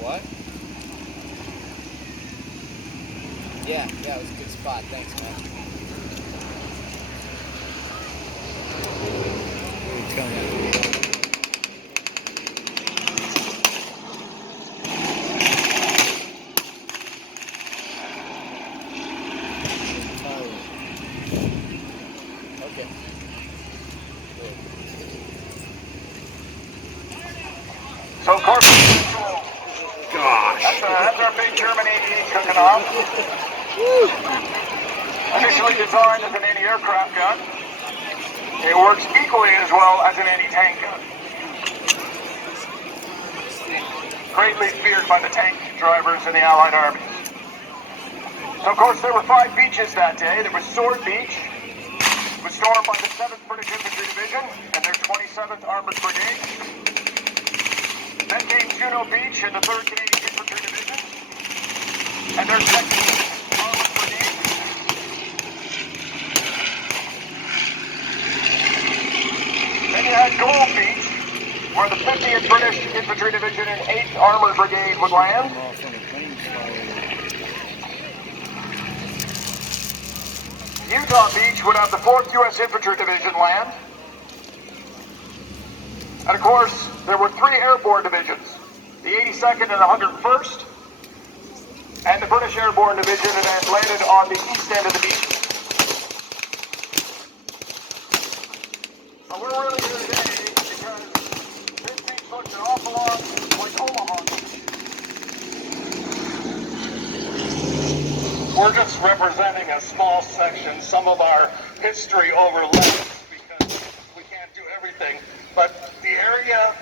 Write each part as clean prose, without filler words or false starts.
What? Yeah, it was a good spot. Thanks, man. It's coming. Okay. So, of course, Gosh. that's our big German 88 Conneaut. Initially designed as an anti-aircraft gun, it works equally as well as an anti-tank gun. Greatly feared by the tank drivers in the Allied armies. So, of course, there were 5 beaches that day. There was Sword Beach. It was stormed by the 7th British Infantry Division and their 27th Armored Brigade. Then came Juno Beach and the 3rd Canadian Infantry Division and their 2nd Armored Brigade. Then you had Gold Beach, where the 50th British Infantry Division and 8th Armored Brigade would land. Utah Beach would have the 4th U.S. Infantry Division land. And of course, there were 3 airborne divisions, the 82nd and the 101st, and the British Airborne Division, and that landed on the east end of the beach. So we're really here today because this beach looks an awful lot like Omaha Beach. We're just representing a small section. Some of our history overlaps because we can't do everything. But the area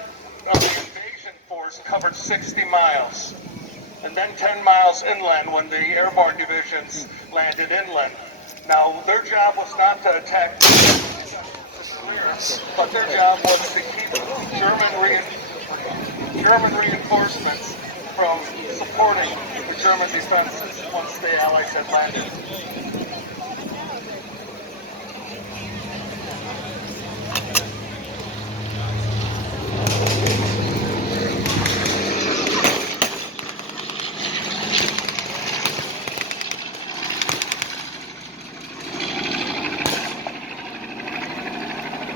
of the invasion force covered 60 miles. And then 10 miles inland when the airborne divisions landed inland. Now, their job was not to attack the rear, but their job was to keep German reinforcements from supporting the German defenses once the Allies had landed.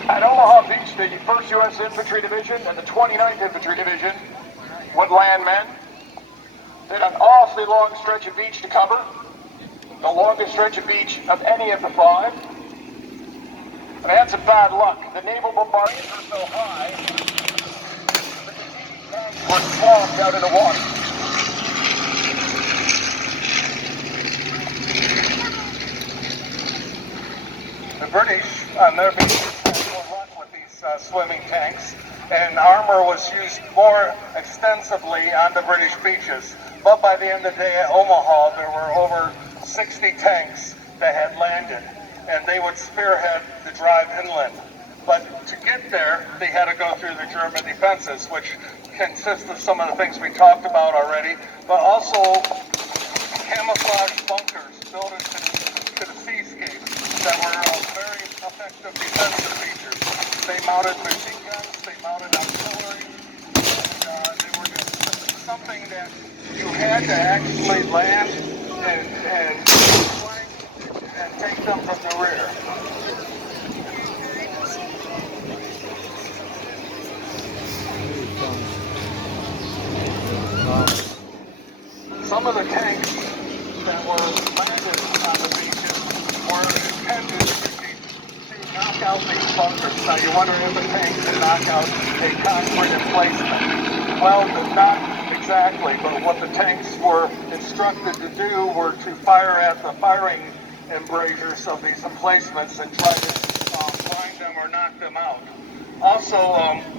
At Omaha Beach, the 1st U.S. Infantry Division and the 29th Infantry Division would land men. They had an awfully long stretch of beach to cover, the longest stretch of beach of any of the 5. And they had some bad luck. The naval bombardments were so high that the Navy tanks were swamped out in the water. The British, on their beaches, had more luck with these swimming tanks, and armor was used more extensively on the British beaches. But by the end of the day at Omaha, there were over 60 tanks that had landed, and they would spearhead the drive inland. But to get there, they had to go through the German defenses, which consist of some of the things we talked about already, but also camouflage bunkers built into the seascape that were very effective defensive features. They mounted machine guns, they mounted artillery, and they were just something that you had to actually land and take them from the rear. Some of the tanks that were landed on the beaches were intended to knock out these bunkers. Now you wonder if a tank could knock out a concrete emplacement. Well, not exactly, but what the tanks were instructed to do were to fire at the firing embrasures of these emplacements and try to blind them or knock them out. Also,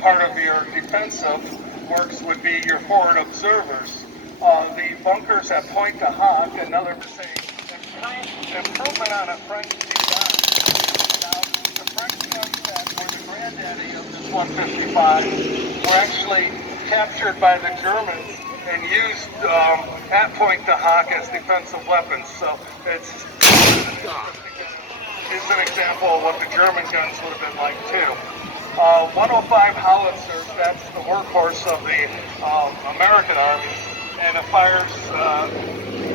part of your defensive works would be your forward observers. The bunkers at Pt1, another say, improvement on a French design. Now, the French guns that were the granddaddy of this 155 were actually captured by the Germans and used at Pt1 as defensive weapons. So it's an example of what the German guns would have been like too. 105 howitzers, that's the workhorse of the American Army, and it fires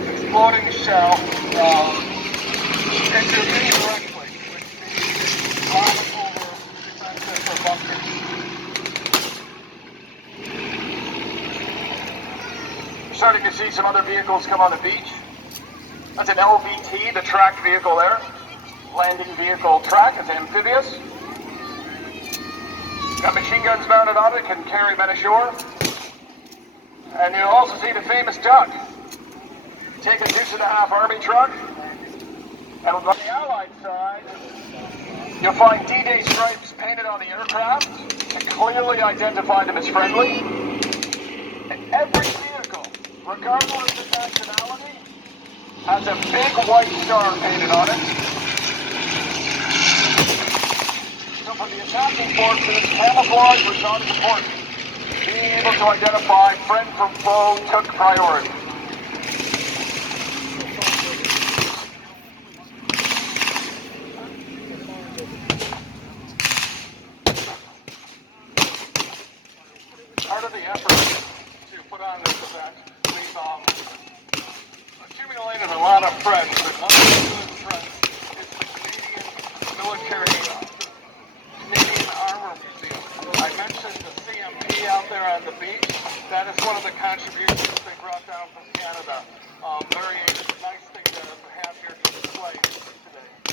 exploding shell into indirectly, which means vomit over defensive or bunkers. We're starting to see some other vehicles come on the beach. That's an LVT, the tracked vehicle there. Landing vehicle track, it's amphibious. Got machine guns mounted on it, can carry men ashore. And you'll also see the famous duck. Take a 2.5 Army truck. And on the Allied side, you'll find D-Day stripes painted on the aircraft to clearly identify them as friendly. And every vehicle, regardless of nationality, has a big white star painted on it. So for the attacking forces, camouflage was not as important. Being able to identify friend from foe took priority. Part of the effort to put on this event, we've accumulated a lot of friends, but one of the good friends is the Canadian military, Canadian Armor Museum. I mentioned the CMP out there on the beach. That is one of the contributions they brought down from Canada. Very nice thing to have here to display today.